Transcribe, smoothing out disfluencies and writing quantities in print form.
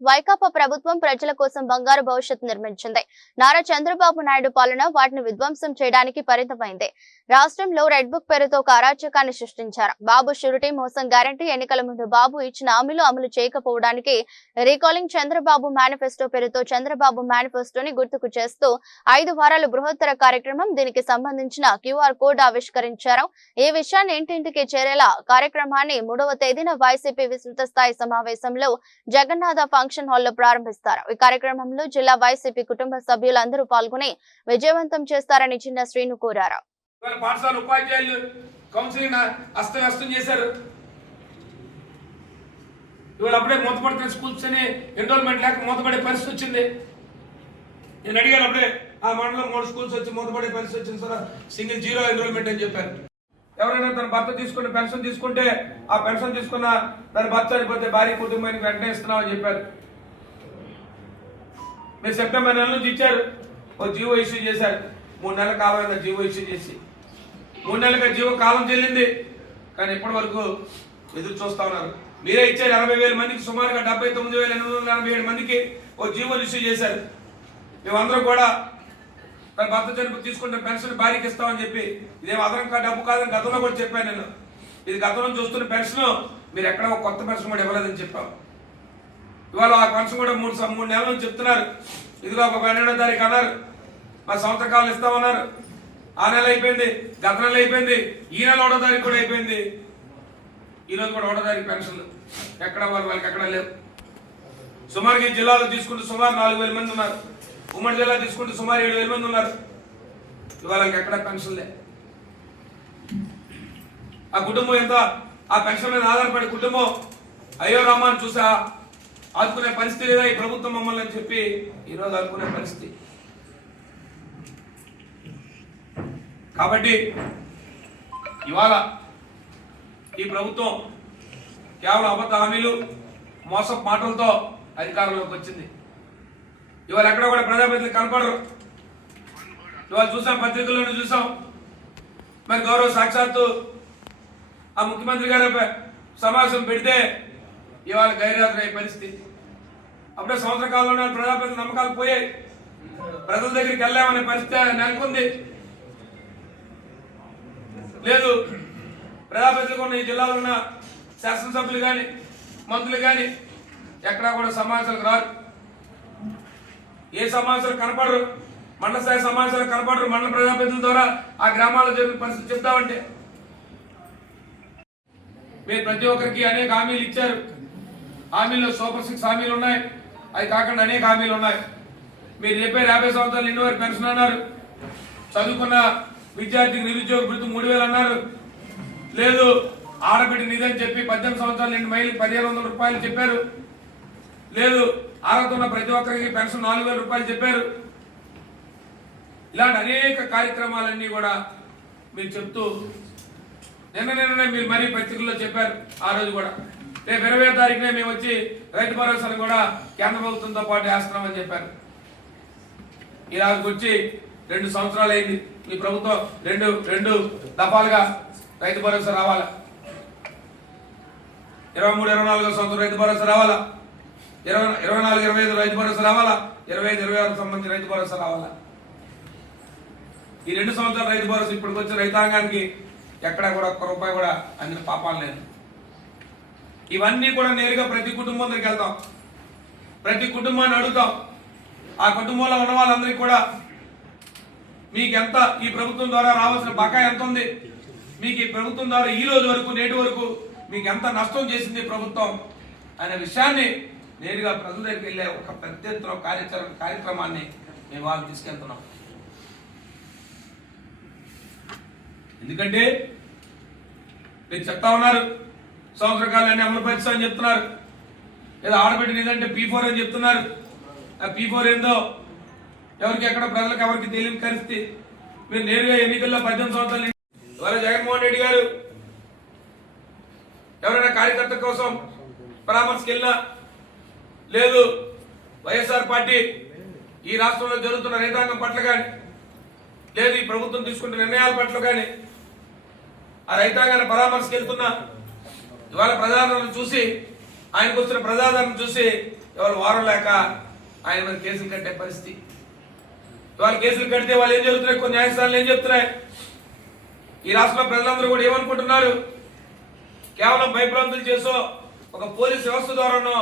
వైకాపా ప్రభుత్వం ప్రజల కోసం బంగారు భవిష్యత్తు నిర్మించింది. నారా చంద్రబాబు నాయుడు పాలన వాటిని విధ్వంసం చేయడానికి పరిమితమైంది. రాష్ట్రంలో రెడ్ బుక్ పేరుతో ఒక అరాచకాన్ని సృష్టించారు. బాబు షూరిటీ మోసం గ్యారంటీ ఎన్నికల ముందు బాబు ఇచ్చిన హామీలు అమలు చేయకపోవడానికి రీకాలింగ్ చంద్రబాబు మేనిఫెస్టో పేరుతో చంద్రబాబు మేనిఫెస్టోని గుర్తుకు చేస్తూ 5 వారాల బృహత్తర కార్యక్రమం. దీనికి సంబంధించిన క్యూఆర్ కోడ్ ఆవిష్కరించారు. ఈ విషయాన్ని ఇంటింటికి చేరేలా కార్యక్రమాన్ని 3వ తేదీన వైసీపీ విస్తృత స్థాయి సమావేశంలో జగన్నాథ ఫంక్షన్ హాల్లో ప్రారంభిస్తారు. ఈ కార్యక్రమంలో జిల్లా వైసీపీ కుటుంబ సభ్యులందరూ పాల్గొని విజయవంతం చేస్తారని చిన్న శ్రీను కోరారు. పాఠశాల ఉపాధ్యాయులు కౌన్సిలింగ్ అస్తవ్యస్తం చేశారు. ఇవాళ అప్పుడే మూతపడుతున్న స్కూల్స్ అని ఎన్రోల్మెంట్ లేక మూతపడే పరిస్థితి వచ్చింది. నేను అడిగాను అప్పుడే ఆ మండలం 3 స్కూల్స్ వచ్చి మూతపడే పరిస్థితి వచ్చింది సార్. సింగిల్ 0 ఎన్రోల్మెంట్ అని చెప్పారు. ఎవరైనా తన భర్త తీసుకుని పెన్షన్ తీసుకుంటే ఆ పెన్షన్ తీసుకున్న తన భర్త చనిపోతే భార్య కుటుంబానికి వెంటనే ఇస్తున్నామని చెప్పారు. మీరు సెప్టెంబర్ నెల నుంచి ఇచ్చారు. ఒక జీవో ఇష్యూ చేశారు. 3 నెలల కాలం జీవో ఇష్యూ చేసి 3 నెలలుగా జీవో కాలం చెల్లింది. కానీ ఇప్పటి వరకు ఎదురు చూస్తా ఉన్నారు. మీరే ఇచ్చారు 80,000 మందికి, సుమారుగా 79,887 మందికి ఒక జీవోలు ఇష్యూ చేశారు. మేమందరం కూడా తన భర్త చనిపోయి తీసుకుంటే పెన్షన్ భార్యకి ఇస్తామని చెప్పి ఇదేం అదనం డబ్బు కాదని గతంలో కూడా చెప్పాను నేను. ఇది గతంలో చూస్తున్న పెన్షన్ మీరు ఎక్కడ ఒక కొత్త పెన్షన్ కూడా ఇవ్వలేదని చెప్పాం. ఇవాళ ఆ పెన్షన్ కూడా 3 నెలల నుంచి చెప్తున్నారు. ఇదిగో ఒక 12వ తారీఖు అన్నారు, మా సంవత్సర కాలం ఇస్తామన్నారు. ఆ నెల అయిపోయింది, గత నెల అయిపోయింది, ఈ నెల 1వ తారీఖు కూడా అయిపోయింది. ఈరోజు కూడా 1వ తారీఖు పెన్షన్లు ఎక్కడ వాళ్ళకి ఎక్కడ లేవు. సుమారుగా ఈ జిల్లాలో తీసుకుంటే సుమారు 4,000 మంది ఉన్నారు. ఉమ్మడి జిల్లా తీసుకుంటే సుమారు 7,000 మంది ఉన్నారు. ఇవాళ ఎక్కడ పెన్షన్ లే. ఆ కుటుంబం ఎంత ఆ పెన్షన్ మీద ఆధారపడే కుటుంబం అయ్యో రామాన్ని చూసా ఆదుకునే పరిస్థితి లేదా ఈ ప్రభుత్వం మమ్మల్ని అని చెప్పి ఈరోజు ఆదుకునే పరిస్థితి. కాబట్టి ఇవాళ ఈ ప్రభుత్వం కేవలం అబద్ధ హామీలు మోసపు మాటలతో అధికారంలోకి వచ్చింది. ఇవాళ ఎక్కడ కూడా ప్రజాప్రతినిధులు కనపడరు. ఇవాళ చూసాం, పత్రికల్లోనూ చూసాం. మరి గౌరవ సాక్షాత్తు ఆ ముఖ్యమంత్రి గారు సమావేశం పెడితే ఇవాళ గైర్హాజరయ్యే పరిస్థితి. అప్పుడే సంవత్సర కాలంలో ప్రజాప్రతినిధుల నమ్మకాలు పోయాయి. ప్రజల దగ్గరికి వెళ్ళామనే పరిస్థితి నెలకొంది. లేదు, ప్రజాప్రతినిధులు ఉన్న ఈ జిల్లాలో ఉన్న శాసనసభ్యులు కానీ మంత్రులు కానీ ఎక్కడా కూడా సమావేశాలకు రారు. ఏ సమావేశాలు కనపడరు. మండల స్థాయి సమావేశాలు కనపడరు. మండల ప్రజాప్రతినిధుల ద్వారా ఆ గ్రామాల్లో జరిగిన పరిస్థితి చెప్తామంటే మీరు ప్రతి ఒక్కరికి అనేక హామీలు ఇచ్చారు. హామీల్లో సూపర్ 6 హామీలు ఉన్నాయి. అవి కాకుండా అనేక హామీలు ఉన్నాయి. మీరు చెప్పారు 50 సంవత్సరాలు నిండు వారికి పెన్షన్ అన్నారు. చదువుకున్న విద్యార్థికి నిరుద్యోగ భృతి 3,000 అన్నారు. లేదు, ఆడబిడ్డ నిధి అని చెప్పి 18 సంవత్సరాలు నిండు మహిళకి 1,500 రూపాయలు చెప్పారు. లేదు, అర్హత ఉన్న ప్రతి ఒక్కరికి పెన్షన్ 4,000 రూపాయలు చెప్పారు. ఇలాంటి అనేక కార్యక్రమాలన్నీ కూడా మీరు చెప్తూ నిన్ననే మీరు మరీ పత్రికల్లో చెప్పారు. ఆ రోజు కూడా రేపు 20వ తారీఖునే మేము వచ్చి రైతు భరోసాను కూడా కేంద్ర ప్రభుత్వంతో పాటు వేస్తున్నామని చెప్పారు. ఈ రోజుకి వచ్చి 2 సంవత్సరాలు అయింది. మీ ప్రభుత్వం రెండు దఫాలుగా రైతు భరోసా రావాలా. 23-24 సంవత్సరం రైతు భరోసా రావాలా. 24-25 రైతు భరోసా రావాలా. 25-26 సంబంధించి రైతు భరోసా రావాలా. ఈ 2 సంవత్సరాల రైతు భరోసా ఇప్పటికి వచ్చే రైతాంగానికి ఎక్కడా కూడా 1 రూపాయి కూడా అందిన పాపాలు లేదు. ఇవన్నీ కూడా నేరుగా ప్రతి కుటుంబం దగ్గరికి వెళ్తాం. ప్రతి కుటుంబాన్ని అడుగుతాం. ఆ కుటుంబంలో ఉన్న వాళ్ళందరికీ కూడా మీకు ఎంత ఈ ప్రభుత్వం ద్వారా రావాల్సిన బకాయి ఎంత ఉంది, మీకు ఈ ప్రభుత్వం ద్వారా ఈ రోజు వరకు నేటి వరకు మీకు ఎంత నష్టం చేసింది ప్రభుత్వం అనే విషయాన్ని నేరుగా ప్రజల దగ్గరికి వెళ్ళే ఒక పెద్ద ఎత్తున కార్యక్రమాన్ని మేము వాళ్ళకి తీసుకెళ్తున్నాం. ఎందుకంటే మీరు చెప్తా ఉన్నారు సంవత్సర కాలాన్ని అమలు పరుస్తామని చెప్తున్నారు. లేదా ఆడబిడ్డ నిధంటే P4 అని చెప్తున్నారు. ఆ P4 ఏందో ఎవరికి ఎక్కడ ప్రజలకు ఎవరికి తెలియని పరిస్థితి. మీరు నేరుగా ఎన్నికల్లో 18 సంవత్సరాలు ఇవాళ జగన్మోహన్ రెడ్డి గారు ఎవరైనా కార్యకర్త కోసం పరామర్శకు వెళ్ళినా, లేదు వైఎస్ఆర్ పార్టీ ఈ రాష్ట్రంలో జరుగుతున్న రైతాంగం పట్ల కానీ, లేదు ఈ ప్రభుత్వం తీసుకున్న నిర్ణయాల పట్ల కానీ ఆ రైతాంగాన్ని పరామర్శకు వెళ్తున్నా ఇవాళ ప్రజాదరణ చూసి, ఆయనకు వచ్చిన ప్రజాదరణ చూసి ఇవాళ వారం లేక ఆయన మీద కేసులు కట్టే పరిస్థితి. ఇవాళ కేసులు కడితే వాళ్ళు ఏం జరుగుతున్నాయి, కొన్ని న్యాయస్థానాలు ఏం చెప్తున్నాయి, ఈ రాష్ట్రంలో ప్రజలందరూ కూడా ఏమనుకుంటున్నారు, కేవలం భయభ్రాంతులు చేసో ఒక పోలీస్ వ్యవస్థ ద్వారానో